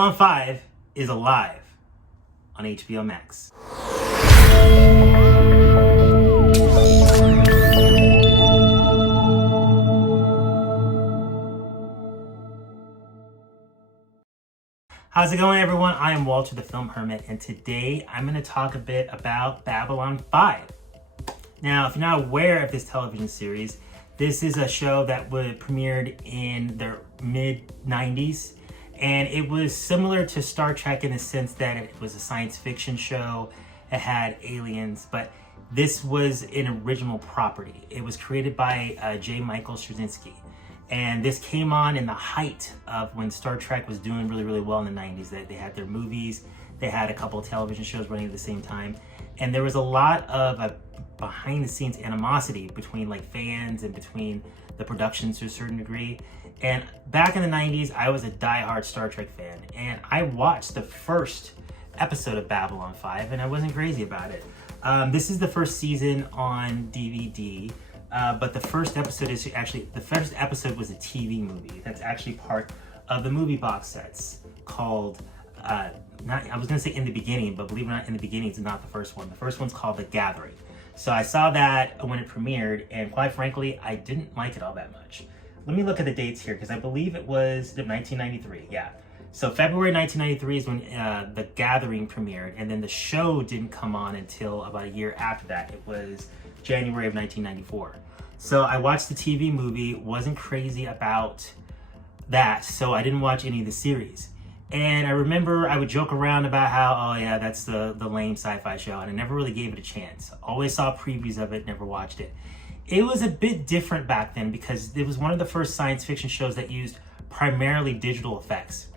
Babylon 5 is alive on HBO Max. How's it going, everyone? I am Walter the Film Hermit, and today I'm going to talk a bit about Babylon 5. Now, if you're not aware of this television series, this is a show that premiered in the mid-90s, and it was similar to Star Trek in the sense that it was a science fiction show. It had aliens, but this was an original property. It was created by J. Michael Straczynski. And this came on in the height of when Star Trek was doing really, really well in the 90s. They had their movies, they had a couple of television shows running at the same time. And there was a lot of behind the scenes animosity between like fans and between the productions to a certain degree. And back in the 90s, I was a diehard Star Trek fan. And I watched the first episode of Babylon 5 and I wasn't crazy about it. This is the first season on DVD. But the first episode was a TV movie that's actually part of the movie box sets called, I was gonna say In the Beginning, but believe it or not, In the Beginning is not the first one. The first one's called The Gathering. So I saw that when it premiered, and quite frankly, I didn't like it all that much. Let me look at the dates here, because I believe it was 1993, yeah. So February 1993 is when The Gathering premiered, and then the show didn't come on until about a year after that. It was January of 1994. So I watched the TV movie, wasn't crazy about that, so I didn't watch any of the series. And I remember I would joke around about how, oh yeah, that's the lame sci-fi show, and I never really gave it a chance. Always saw previews of it, never watched it. It was a bit different back then because it was one of the first science fiction shows that used primarily digital effects.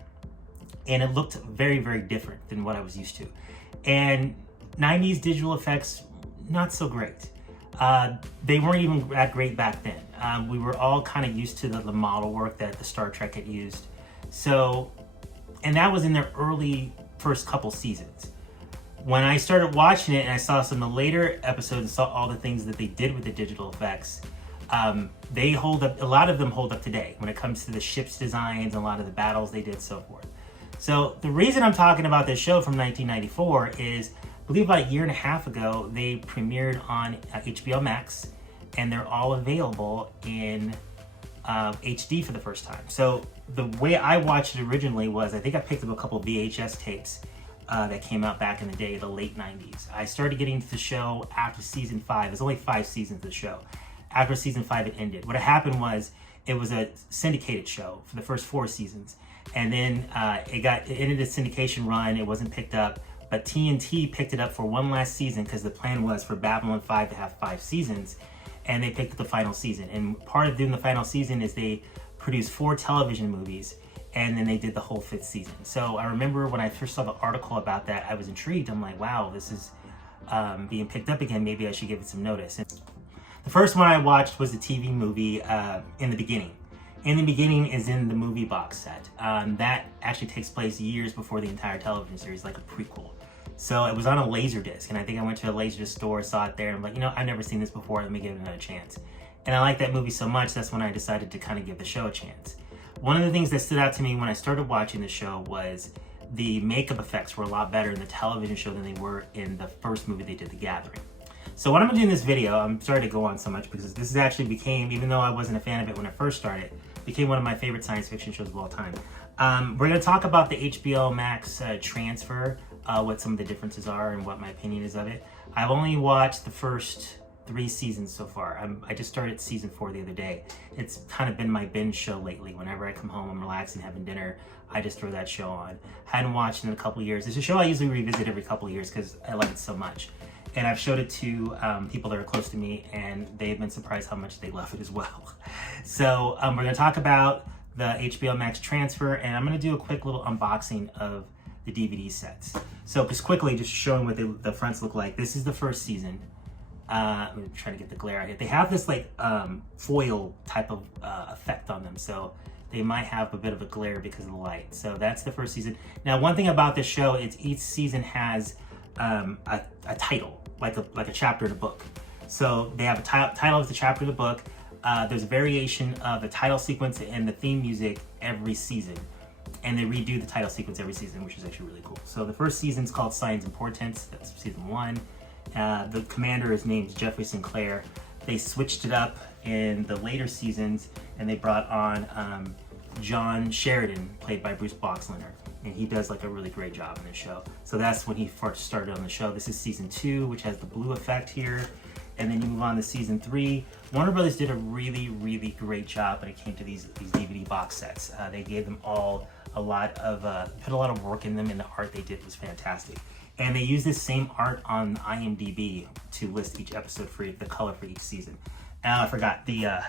And it looked very, very different than what I was used to. And 90s digital effects, not so great. They weren't even that great back then. We were all kind of used to the model work that the Star Trek had used. So, and that was in their early first couple seasons. When I started watching it and I saw some of the later episodes and saw all the things that they did with the digital effects, they hold up, a lot of them hold up today when it comes to the ship's designs and a lot of the battles they did, so forth. So the reason I'm talking about this show from 1994 is, I believe about a year and a half ago, they premiered on HBO Max, and they're all available in HD for the first time. So the way I watched it originally was, I think I picked up a couple of VHS tapes that came out back in the day, the late 90s. I started getting into the show after season 5. There's only 5 seasons of the show. After season 5, it ended. What had happened was, it was a syndicated show for the first 4 seasons. And then it ended its syndication run, it wasn't picked up. But TNT picked it up for one last season because the plan was for Babylon 5 to have 5 seasons, and they picked up the final season. And part of doing the final season is they produced 4 television movies, and then they did the whole 5th season. So I remember when I first saw the article about that, I was intrigued. I'm like, wow, this is being picked up again. Maybe I should give it some notice. And the first one I watched was the TV movie In the Beginning. In the Beginning is in the movie box set. That actually takes place years before the entire television series, like a prequel. So it was on a Laserdisc, and I think I went to a Laserdisc store, saw it there, and I'm like, you know, I've never seen this before, let me give it another chance. And I liked that movie so much, that's when I decided to kind of give the show a chance. One of the things that stood out to me when I started watching the show was the makeup effects were a lot better in the television show than they were in the first movie they did, The Gathering. So what I'm gonna do in this video, I'm sorry to go on so much because this actually became, even though I wasn't a fan of it when I first started, became one of my favorite science fiction shows of all time. We're gonna talk about the HBO Max Transfer, what some of the differences are and what my opinion is of it. I've only watched the first 3 seasons so far. I just started season 4 the other day. It's kind of been my binge show lately. Whenever I come home, I'm relaxing, having dinner, I just throw that show on. Hadn't watched it in a couple years. It's a show I usually revisit every couple years because I like it so much. And I've showed it to people that are close to me, and they've been surprised how much they love it as well. So we're gonna talk about the HBO Max Transfer, and I'm gonna do a quick little unboxing of the DVD sets. So just quickly, just showing what the fronts look like. This is the first season. I'm trying to get the glare out here. They have this like foil type of effect on them, so they might have a bit of a glare because of the light. So that's the first season. Now, one thing about this show is each season has a title, like a chapter in a book. So they have a title of the chapter of the book. There's a variation of the title sequence and the theme music every season. and they redo the title sequence every season, which is actually really cool. So the first season is called Signs and Portents. That's season 1. The commander is named Jeffrey Sinclair. They switched it up in the later seasons, and they brought on John Sheridan, played by Bruce Boxleiter, and he does like a really great job in the show. So that's when he first started on the show. This is season 2, which has the blue effect here, and then you move on to season 3. Warner Brothers did a really, really great job when it came to these DVD box sets. They gave them all a lot of put a lot of work in them, and the art they did was fantastic. And they used this same art on IMDb to list each episode for the color for each season. I forgot, the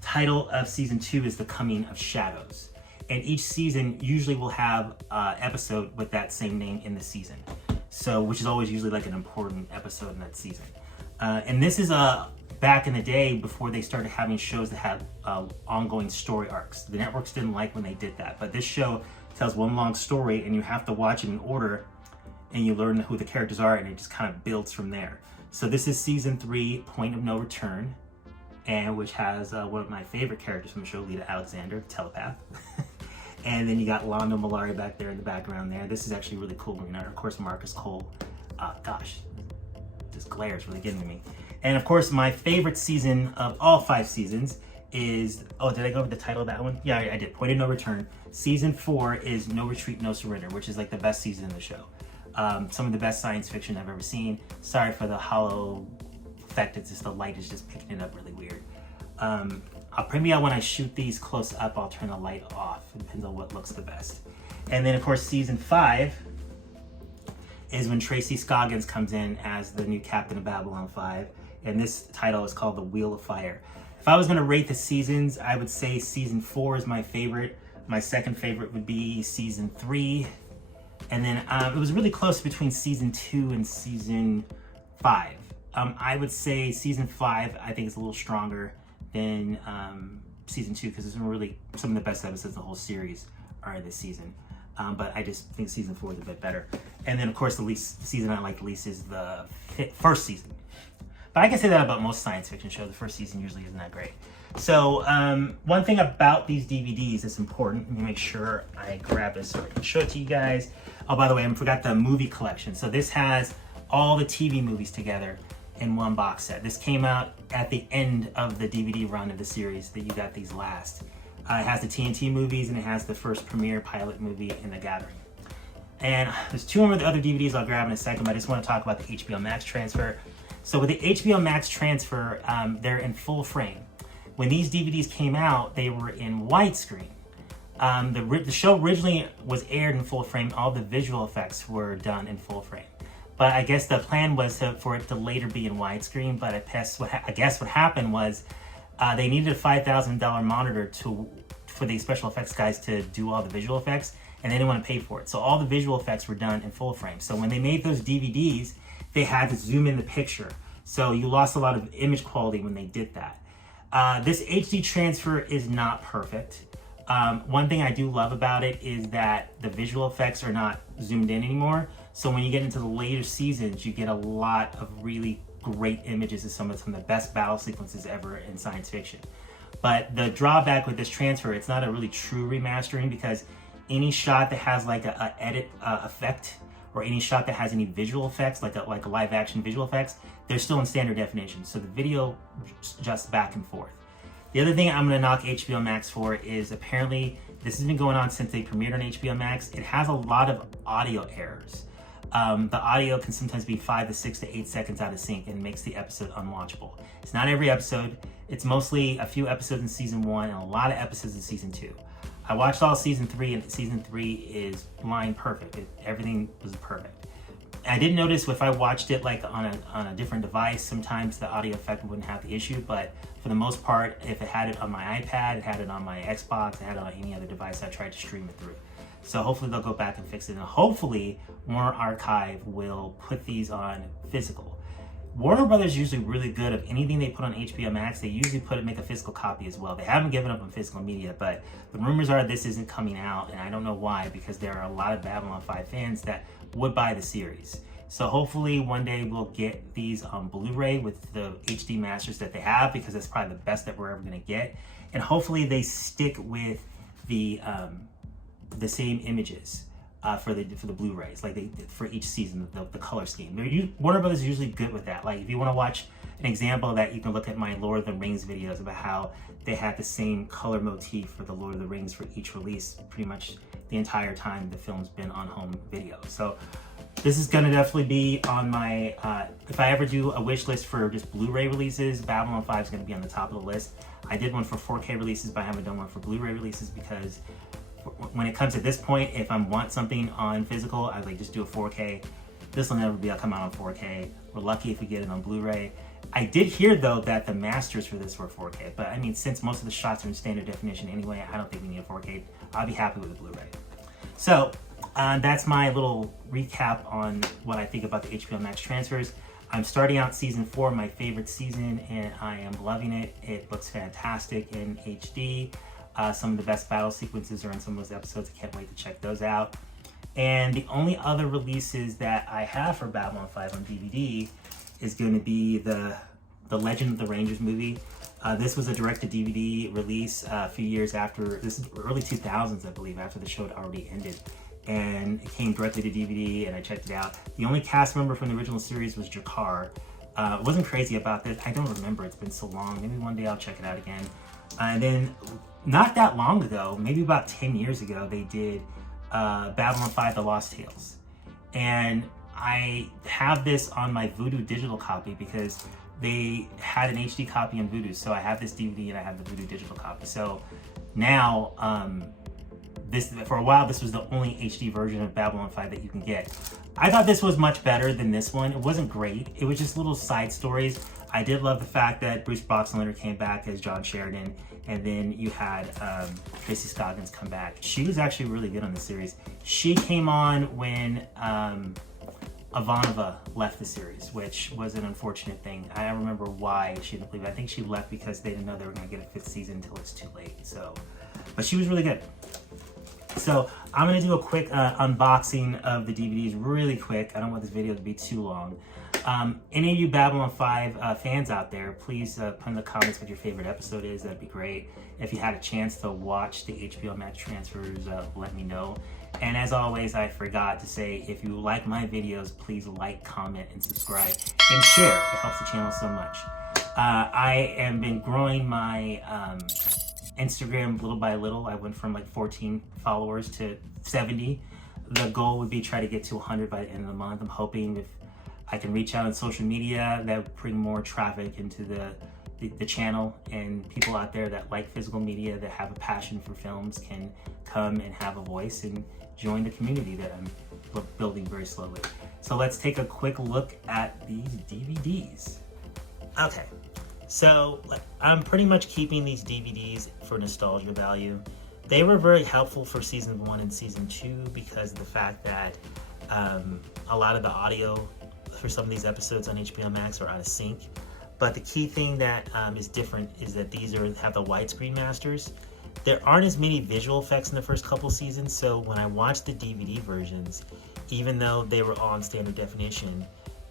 title of season 2 is The Coming of Shadows. And each season usually will have an episode with that same name in the season. So, which is always usually like an important episode in that season. And this is back in the day before they started having shows that had ongoing story arcs. The networks didn't like when they did that. But this show tells one long story, and you have to watch it in order, and you learn who the characters are, and it just kind of builds from there. So this is season 3, Point of No Return, and which has one of my favorite characters from the show, Lita Alexander, the telepath. And then you got Londo Mollari back there in the background there. This is actually really cool. You know, of course, Marcus Cole. Gosh, this glare is really getting to me. And of course, my favorite season of all 5 seasons is, oh, did I go over the title of that one? Yeah, I did. Point of No Return. Season 4 is No Retreat, No Surrender, which is like the best season in the show. Some of the best science fiction I've ever seen. Sorry for the hollow effect. It's just the light is just picking it up really weird. Maybe when I shoot these close up, I'll turn the light off. It depends on what looks the best. And then of course, season 5 is when Tracy Scoggins comes in as the new captain of Babylon 5. And this title is called The Wheel of Fire. If I was gonna rate the seasons, I would say season 4 is my favorite. My second favorite would be season 3. And then it was really close between season 2 and season 5. I would say season 5, I think, is a little stronger than season 2, because there's really some of the best episodes of the whole series are this season. But I just think season 4 is a bit better. And then, of course, the season I like the least is the first season. But I can say that about most science fiction shows. The first season usually isn't that great. So one thing about these DVDs that's important, let me make sure I grab this so I can show it to you guys. Oh, by the way, I forgot the movie collection. So this has all the TV movies together in one box set. This came out at the end of the DVD run of the series that you got these last. It has the TNT movies, and it has the first premiere pilot movie in The Gathering. And there's 2 more other DVDs I'll grab in a second, but I just want to talk about the HBO Max Transfer. So with the HBO Max Transfer, they're in full frame. When these DVDs came out, they were in widescreen. The show originally was aired in full frame. All the visual effects were done in full frame. But I guess the plan was for it to later be in widescreen. But I guess what happened was they needed a $5,000 monitor for the special effects guys to do all the visual effects, and they didn't want to pay for it. So all the visual effects were done in full frame. So when they made those DVDs, they had to zoom in the picture. So you lost a lot of image quality when they did that. This HD transfer is not perfect. One thing I do love about it is that the visual effects are not zoomed in anymore. So when you get into the later seasons, you get a lot of really great images of some of the best battle sequences ever in science fiction. But the drawback with this transfer, it's not a really true remastering, because any shot that has like a edit effect, or any shot that has any visual effects, like a live action visual effects, they're still in standard definition. So the video adjusts back and forth. The other thing I'm gonna knock HBO Max for is, apparently this has been going on since they premiered on HBO Max. It has a lot of audio errors. The audio can sometimes be 5 to 6 to 8 seconds out of sync, and makes the episode unwatchable. It's not every episode. It's mostly a few episodes in season 1 and a lot of episodes in season 2. I watched all season 3, and season 3 is line perfect. Everything was perfect. I did notice if I watched it like on a different device, sometimes the audio effect wouldn't have the issue, but for the most part, if it had it on my iPad, it had it on my Xbox, it had it on any other device, I tried to stream it through. So hopefully they'll go back and fix it, and hopefully Warner Archive will put these on physical. Warner Brothers is usually really good of anything they put on HBO Max. They usually make a physical copy as well. They haven't given up on physical media, but the rumors are this isn't coming out, and I don't know why, because there are a lot of Babylon 5 fans that would buy the series. So hopefully one day we'll get these on Blu-ray with the HD masters that they have, because that's probably the best that we're ever going to get. And hopefully they stick with the the same images for the Blu-rays, like for each season, the color scheme. Warner Brothers is usually good with that. Like if you want to watch an example of that, you can look at my Lord of the Rings videos about how they had the same color motif for the Lord of the Rings for each release, pretty much the entire time the film's been on home video. So this is gonna definitely be on my, if I ever do a wish list for just Blu-ray releases, Babylon 5 is gonna be on the top of the list. I did one for 4K releases, but I haven't done one for Blu-ray releases because when it comes to this point, if I want something on physical, I like just do a 4K. This will never come out on 4K. We're lucky if we get it on Blu-ray. I did hear though that the masters for this were 4K, but I mean, since most of the shots are in standard definition anyway, I don't think we need a 4K. I'll be happy with the Blu-ray. So that's my little recap on what I think about the HBO Max transfers. I'm starting out season 4, my favorite season, and I am loving it. It looks fantastic in HD. Some of the best battle sequences are in some of those episodes. I can't wait to check those out. And the only other releases that I have for Babylon 5 on DVD is going to be the Legend of the Rangers movie. This was a direct-to-DVD release a few years after, this is early 2000s, I believe, after the show had already ended. And it came directly to DVD, and I checked it out. The only cast member from the original series was Jakar. Wasn't crazy about this. I don't remember. It's been so long. Maybe one day I'll check it out again. And then, not that long ago, maybe about 10 years ago, they did Babylon 5: The Lost Tales. And I have this on my Vudu digital copy because they had an HD copy on Vudu. So I have this DVD and I have the Vudu digital copy. So now, for a while, this was the only HD version of Babylon 5 that you can get. I thought this was much better than this one. It wasn't great. It was just little side stories. I did love the fact that Bruce Boxleiter came back as John Sheridan, and then you had Tracy Scoggins come back. She was actually really good on the series. She came on when Ivanova left the series, which was an unfortunate thing. I don't remember why she didn't leave. I think she left because they didn't know they were going to get a 5th season until it's too late. So, but she was really good. So I'm going to do a quick unboxing of the DVDs really quick. I don't want this video to be too long. Any of you Babylon 5 fans out there, please put in the comments what your favorite episode is. That'd be great. If you had a chance to watch the HBO Max transfers, let me know. And as always, I forgot to say, if you like my videos, please like, comment, and subscribe, and share. It helps the channel so much. I have been growing my Instagram little by little. I went from like 14 followers to 70. The goal would be try to get to 100 by the end of the month. I'm hoping if I can reach out on social media, that would bring more traffic into the channel, and people out there that like physical media, that have a passion for films, can come and have a voice and join the community that I'm building very slowly. So let's take a quick look at these DVDs. Okay, so I'm pretty much keeping these DVDs for nostalgia value. They were very helpful for season 1 and season 2 because of the fact that a lot of the audio for some of these episodes on HBO Max are out of sync. But the key thing that is different is that these have the widescreen masters. There aren't as many visual effects in the first couple seasons, so when I watched the DVD versions, even though they were all in standard definition,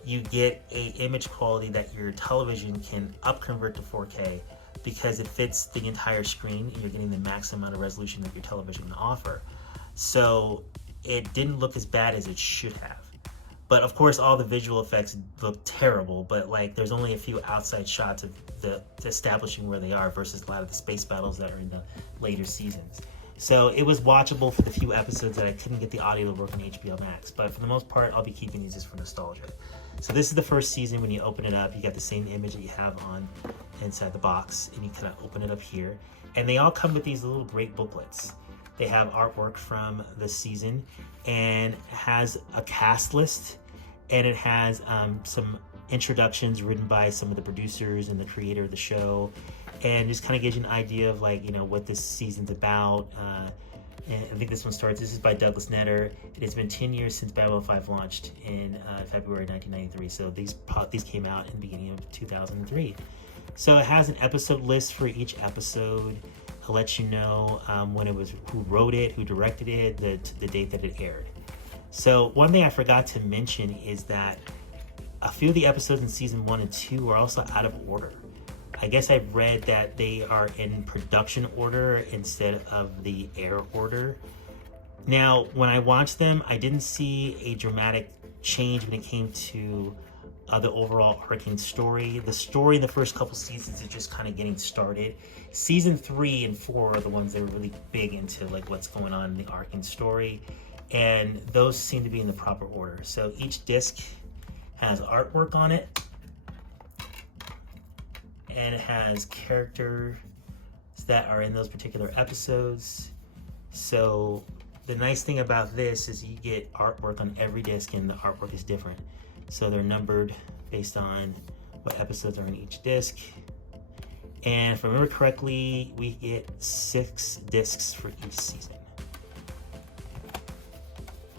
you get a image quality that your television can upconvert to 4K because it fits the entire screen and you're getting the maximum amount of resolution that your television can offer. So it didn't look as bad as it should have. But of course, all the visual effects look terrible, but like there's only a few outside shots of the establishing where they are versus a lot of the space battles that are in the later seasons. So it was watchable for the few episodes that I couldn't get the audio to work on HBO Max. But for the most part, I'll be keeping these just for nostalgia. So this is the first season. When you open it up, you got the same image that you have on inside the box, and you kind of open it up here. And they all come with these little great booklets. They have artwork from the season, and has a cast list, and it has some introductions written by some of the producers and the creator of the show, and just kind of gives you an idea of like, you know, what this season's about. And I think this one starts, this is by Douglas Netter. It has been 10 years since Babylon 5 launched in February 1993. So these came out in the beginning of 2003. So it has an episode list for each episode. It'll let you know when it was, who wrote it, who directed it, the date that it aired. So one thing I forgot to mention is that a few of the episodes in season 1 and 2 are also out of order. I guess I've read that they are in production order instead of the air order. Now, when I watched them, I didn't see a dramatic change when it came to the overall arcing story. The story in the first couple seasons is just kind of getting started. Season 3 and 4 are the ones that were really big into like what's going on in the arcing story, and those seem to be in the proper order. So each disc has artwork on it, and it has characters that are in those particular episodes. So the nice thing about this is you get artwork on every disc, and the artwork is different. So they're numbered based on what episodes are in each disc. And if I remember correctly, we get 6 discs for each season,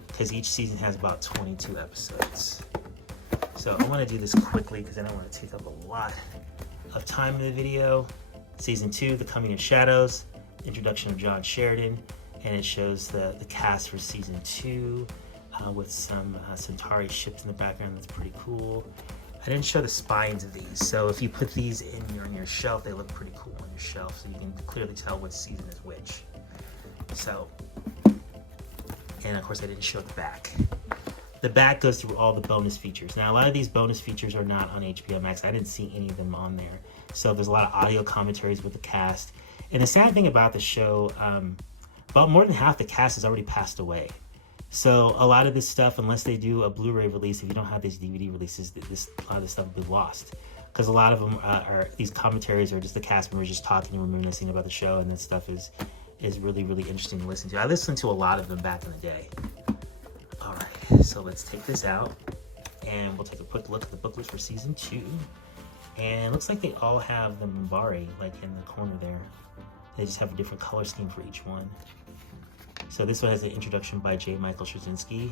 because each season has about 22 episodes. So I want to do this quickly because I don't want to take up a lot of time in the video. Season 2, The Coming of Shadows, introduction of John Sheridan, and it shows the cast for season 2 with some Centauri ships in the background. That's pretty cool. I didn't show the spines of these, so if you put these in your shelf, they look pretty cool on your shelf, so you can clearly tell which season is which. So, and of course I didn't show the back. The back goes through all the bonus features. Now, a lot of these bonus features are not on HBO Max. I didn't see any of them on there. So there's a lot of audio commentaries with the cast. And the sad thing about the show, about more than half the cast has already passed away. So a lot of this stuff, unless they do a Blu-ray release, if you don't have these DVD releases, a lot of this stuff will be lost. Because a lot of them these commentaries are just the cast members just talking and reminiscing about the show, and this stuff is really, really interesting to listen to. I listened to a lot of them back in the day. All right, so let's take this out, and we'll take a quick look at the booklets for season 2. And it looks like they all have the Minbari, like in the corner there. They just have a different color scheme for each one. So this one has an introduction by J. Michael Straczynski.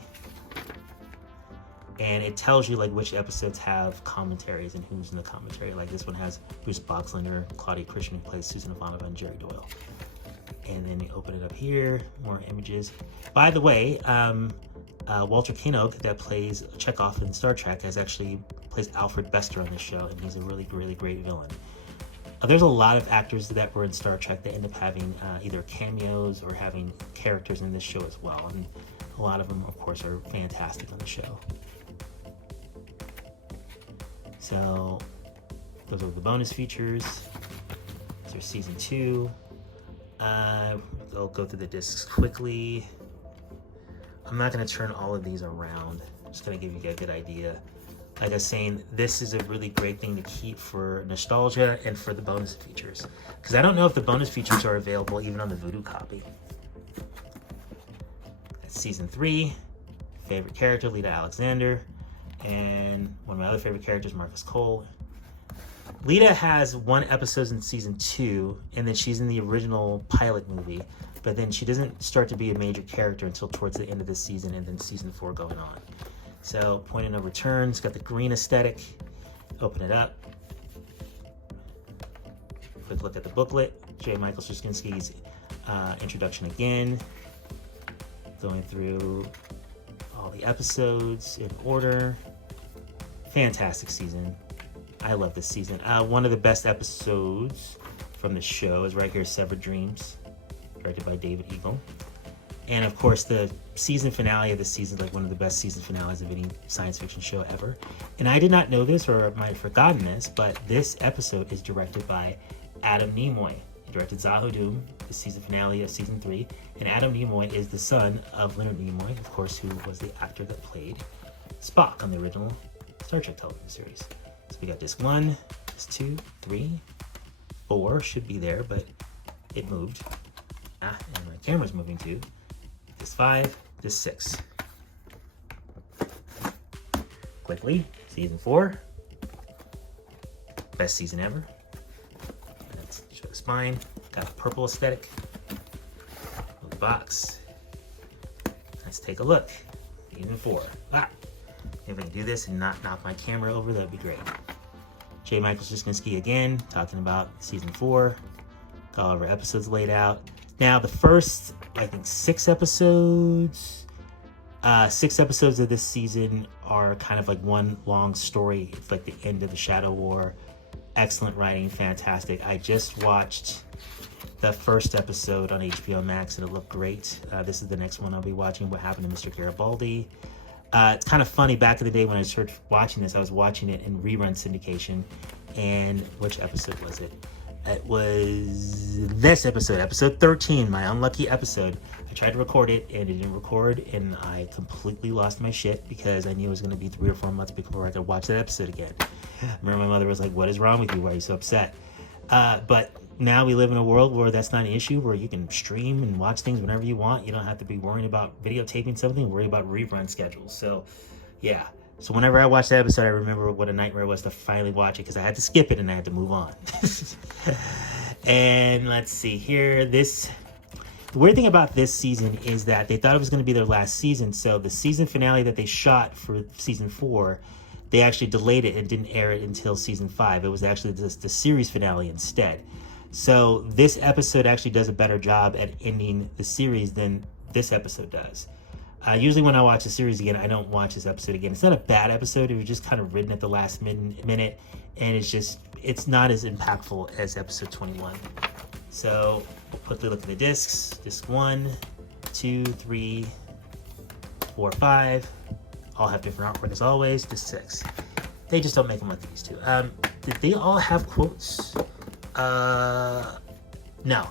And it tells you like which episodes have commentaries and who's in the commentary. Like this one has Bruce Boxleitner, Claudia Christian, who plays Susan Ivanova, and Jerry Doyle. And then you open it up here, more images. By the way, Walter Koenig, that plays Chekhov in Star Trek, plays Alfred Bester on this show, and he's a really, really great villain. There's a lot of actors that were in Star Trek that end up having either cameos or having characters in this show as well. And a lot of them, of course, are fantastic on the show. So those are the bonus features. These are season 2. I'll go through the discs quickly. I'm not going to turn all of these around. I'm just going to give you a good idea. Like I was saying, this is a really great thing to keep for nostalgia and for the bonus features. Because I don't know if the bonus features are available even on the Vudu copy. That's season 3. Favorite character, Lita Alexander. And one of my other favorite characters, Marcus Cole. Lita has 1 episode in season 2, and then she's in the original pilot movie. But then she doesn't start to be a major character until towards the end of this season, and then season 4 going on. So, point of no return. It's got the green aesthetic. Open it up. Quick look at the booklet. J. Michael Straczynski's introduction again. Going through all the episodes in order. Fantastic season. I love this season. One of the best episodes from the show is right here, Severed Dreams, directed by David Eagle. And of course, the season finale of the season is like one of the best season finales of any science fiction show ever. And I did not know this, or I might have forgotten this, but this episode is directed by Adam Nimoy. He directed Zahudum, the season finale of season 3. And Adam Nimoy is the son of Leonard Nimoy, of course, who was the actor that played Spock on the original Star Trek television series. So we got disc 1, disc 2, 3, 4 should be there, but it moved. And my camera's moving too. Disc 5, disc 6. Quickly, season 4. Best season ever. Let's show the spine. Got a purple aesthetic. Move the box. Let's take a look. Season 4. If I can do this and not knock my camera over, that'd be great. J. Michael Straczynski again, talking about season 4. Got all of our episodes laid out. Now, the first, I think, 6 episodes of this season are kind of like one long story. It's like the end of the Shadow War. Excellent writing, fantastic. I just watched the first episode on HBO Max, and it looked great. This is the next one I'll be watching, What Happened to Mr. Garibaldi. It's kind of funny, back in the day when I started watching this, I was watching it in rerun syndication. And which episode was it? It was this episode, episode 13, my unlucky episode. I tried to record it and it didn't record, and I completely lost my shit because I knew it was going to be 3 or 4 months before I could watch that episode again. I remember my mother was like, "What is wrong with you? Why are you so upset?" But now we live in a world where that's not an issue, where you can stream and watch things whenever you want. You don't have to be worrying about videotaping something, worry about rerun schedules. So, yeah. So whenever I watched the episode, I remember what a nightmare it was to finally watch it because I had to skip it and I had to move on. And let's see here. The weird thing about this season is that they thought it was going to be their last season. So the season finale that they shot for season 4, they actually delayed it and didn't air it until season 5. It was actually the series finale instead. So this episode actually does a better job at ending the series than this episode does. Usually when I watch a series again, I don't watch this episode again. It's not a bad episode. It was just kind of written at the last minute, and it's not as impactful as episode 21. So we'll quickly look at the discs. Disc 1, 2, 3, 4, 5. All have different artwork as always. Disc 6. They just don't make them like these two. Did they all have quotes? No,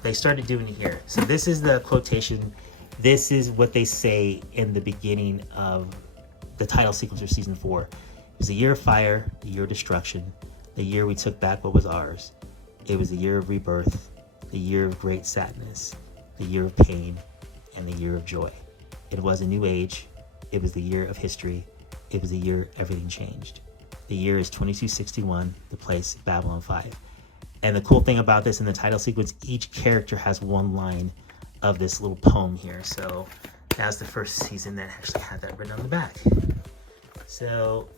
they started doing it here. So this is the quotation. This is what they say in the beginning of the title sequence of season 4. It was the year of fire, the year of destruction, the year we took back what was ours. It was the year of rebirth, the year of great sadness, the year of pain, and the year of joy. It was a new age. It was the year of history. It was the year everything changed. The year is 2261, the place Babylon 5. And the cool thing about this in the title sequence, each character has one line of this little poem here. So that's the first season that actually had that written on the back. So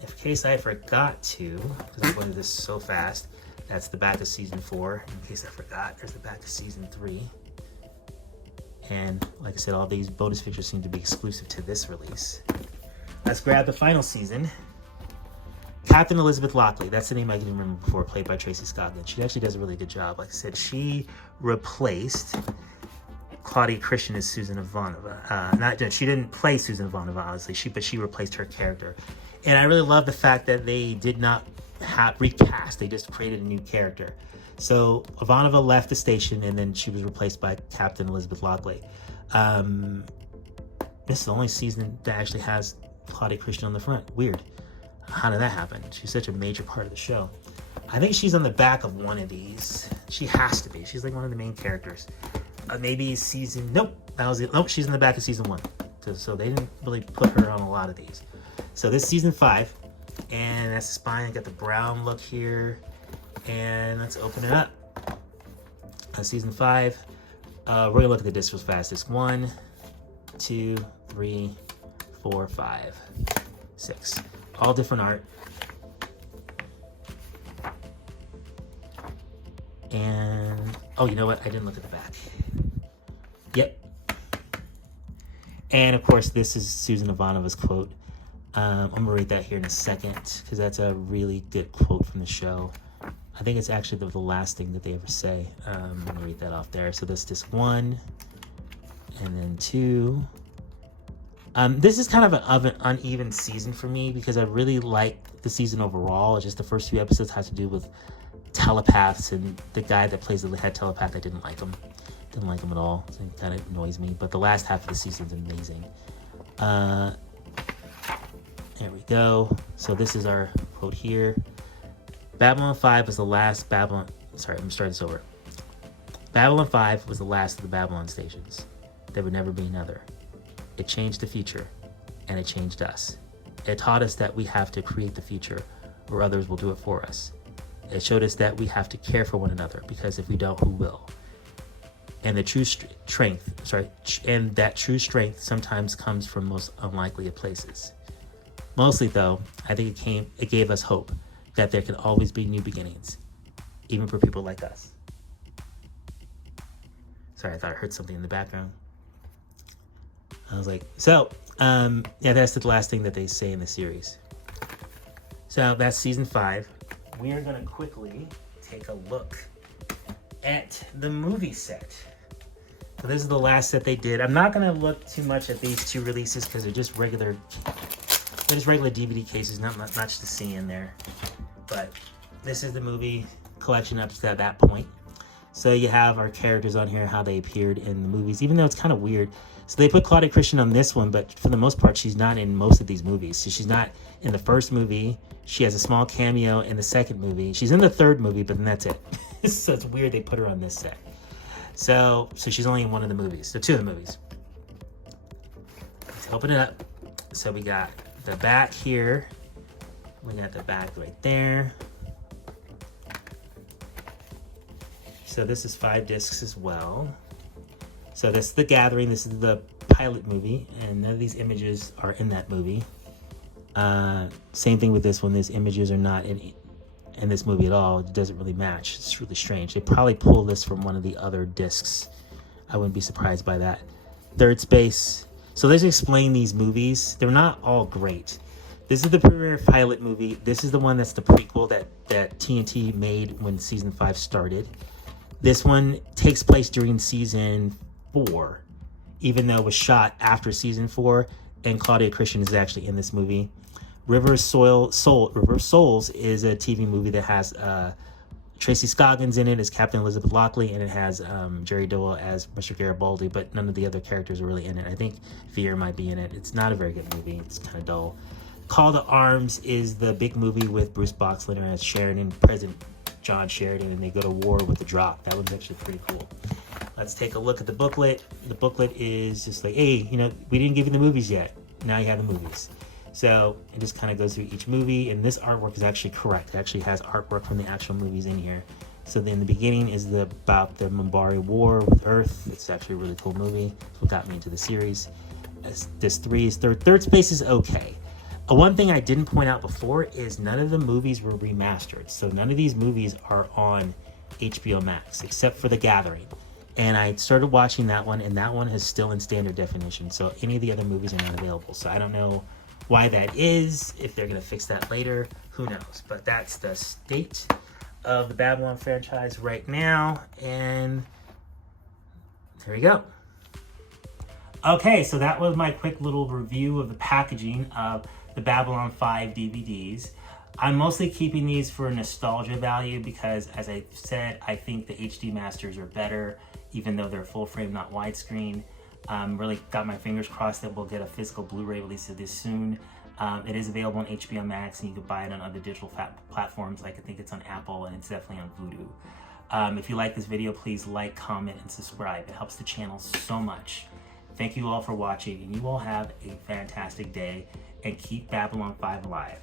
in case I forgot to, because I'm going to do this so fast, that's the back of season 4. In case I forgot, there's the back of season 3. And like I said, all these bonus features seem to be exclusive to this release. Let's grab the final season. Captain Elizabeth Lockley, that's the name I can remember before, played by Tracy Scoggin. She actually does a really good job. Like I said, she replaced Claudia Christian as Susan Ivanova. She didn't play Susan Ivanova, obviously, but she replaced her character. And I really love the fact that they did not recast. They just created a new character. So Ivanova left the station, and then she was replaced by Captain Elizabeth Lockley. This is the only season that actually has Claudia Christian on the front. Weird. How did that happen? She's such a major part of the show. I think she's on the back of one of these. She has to be. She's like one of the main characters. Maybe season... Nope. That was it. Nope, she's in the back of season 1. So they didn't really put her on a lot of these. So this is season 5. And that's the spine. I got the brown look here. And let's open it up. Season 5. We're going to look at the discs real fast. Disc 1, 2, 3, 4, 5, 6. All different art. And, oh, you know what? I didn't look at the back. Yep. And, of course, this is Susan Ivanova's quote. I'm going to read that here in a second, because that's a really good quote from the show. I think it's actually the last thing that they ever say. I'm going to read that off there. So this is disc 1, and then 2. This is kind of an uneven season for me, because I really like the season overall. It's just the first few episodes had to do with telepaths, and the guy that plays the head telepath, I didn't like him. Didn't like him at all. So it kind of annoys me. But the last half of the season's amazing. There we go. So this is our quote here. Babylon 5 was the last Babylon... Sorry, I'm starting this over. Babylon 5 was the last of the Babylon stations. There would never be another. It changed the future, and it changed us. It taught us that we have to create the future, or others will do it for us. It showed us that we have to care for one another, because if we don't, who will? And the true that true strength sometimes comes from most unlikely of places. Mostly, though, I think it gave us hope that there can always be new beginnings, even for people like us. Sorry, I thought I heard something in the background. I was like, so, yeah, that's the last thing that they say in the series. So that's season 5. We are going to quickly take a look at the movie set. So this is the last set they did. I'm not gonna look too much at these two releases because they're just regular DVD cases, not much to see in there. But this is the movie collection up to that point. So you have our characters on here, how they appeared in the movies, even though it's kind of weird. So they put Claudia Christian on this one, but for the most part, she's not in most of these movies. So she's not in the first movie. She has a small cameo in the second movie. She's in the third movie, but then that's it. So it's weird they put her on this set. So she's only in one of the movies. So two of the movies. Let's open it up. So we got the back here. We got the back right there. So this is 5 discs as well. So this is The Gathering. This is the pilot movie, and none of these images are in that movie. Same thing with this one. These images are not in this movie at all. It doesn't really match. It's really strange. They probably pulled this from one of the other discs. I wouldn't be surprised by that. Third Space. So let's explain these movies. They're not all great. This is the premiere pilot movie. This is the one that's the prequel that TNT made when season 5 started. This one takes place during season 4, even though it was shot after season 4, and Claudia Christian is actually in this movie. River of Souls is a TV movie that has Tracy Scoggins in it as Captain Elizabeth Lockley, and it has Jerry Dole as Mr. Garibaldi, but none of the other characters are really in it. I think Veer might be in it. It's not a very good movie. It's kind of dull. Call to Arms is the big movie with Bruce Boxleitner as Sheridan, President John Sheridan, and they go to war with the Drop. That one's actually pretty cool. Let's take a look at the booklet. The booklet is just like, hey, we didn't give you the movies yet. Now you have the movies. So it just kind of goes through each movie, and this artwork is actually correct. It actually has artwork from the actual movies in here. So then the beginning is about the Minbari War with Earth. It's actually a really cool movie. It's what got me into the series. This 3 is Third Space is okay. One thing I didn't point out before is none of the movies were remastered. So none of these movies are on HBO Max except for The Gathering. And I started watching that one, and that one is still in standard definition. So any of the other movies are not available. So I don't know why that is. If they're going to fix that later, who knows? But that's the state of the Babylon franchise right now. And there you go. Okay, so that was my quick little review of the packaging of the Babylon 5 DVDs. I'm mostly keeping these for nostalgia value because, as I said, I think the HD Masters are better, even though they're full frame, not widescreen. Really got my fingers crossed that we'll get a physical Blu-ray release of this soon. It is available on HBO Max, and you can buy it on other digital platforms. Like I think it's on Apple, and it's definitely on Vudu. If you like this video, please like, comment, and subscribe. It helps the channel so much. Thank you all for watching, and you all have a fantastic day, and keep Babylon 5 alive.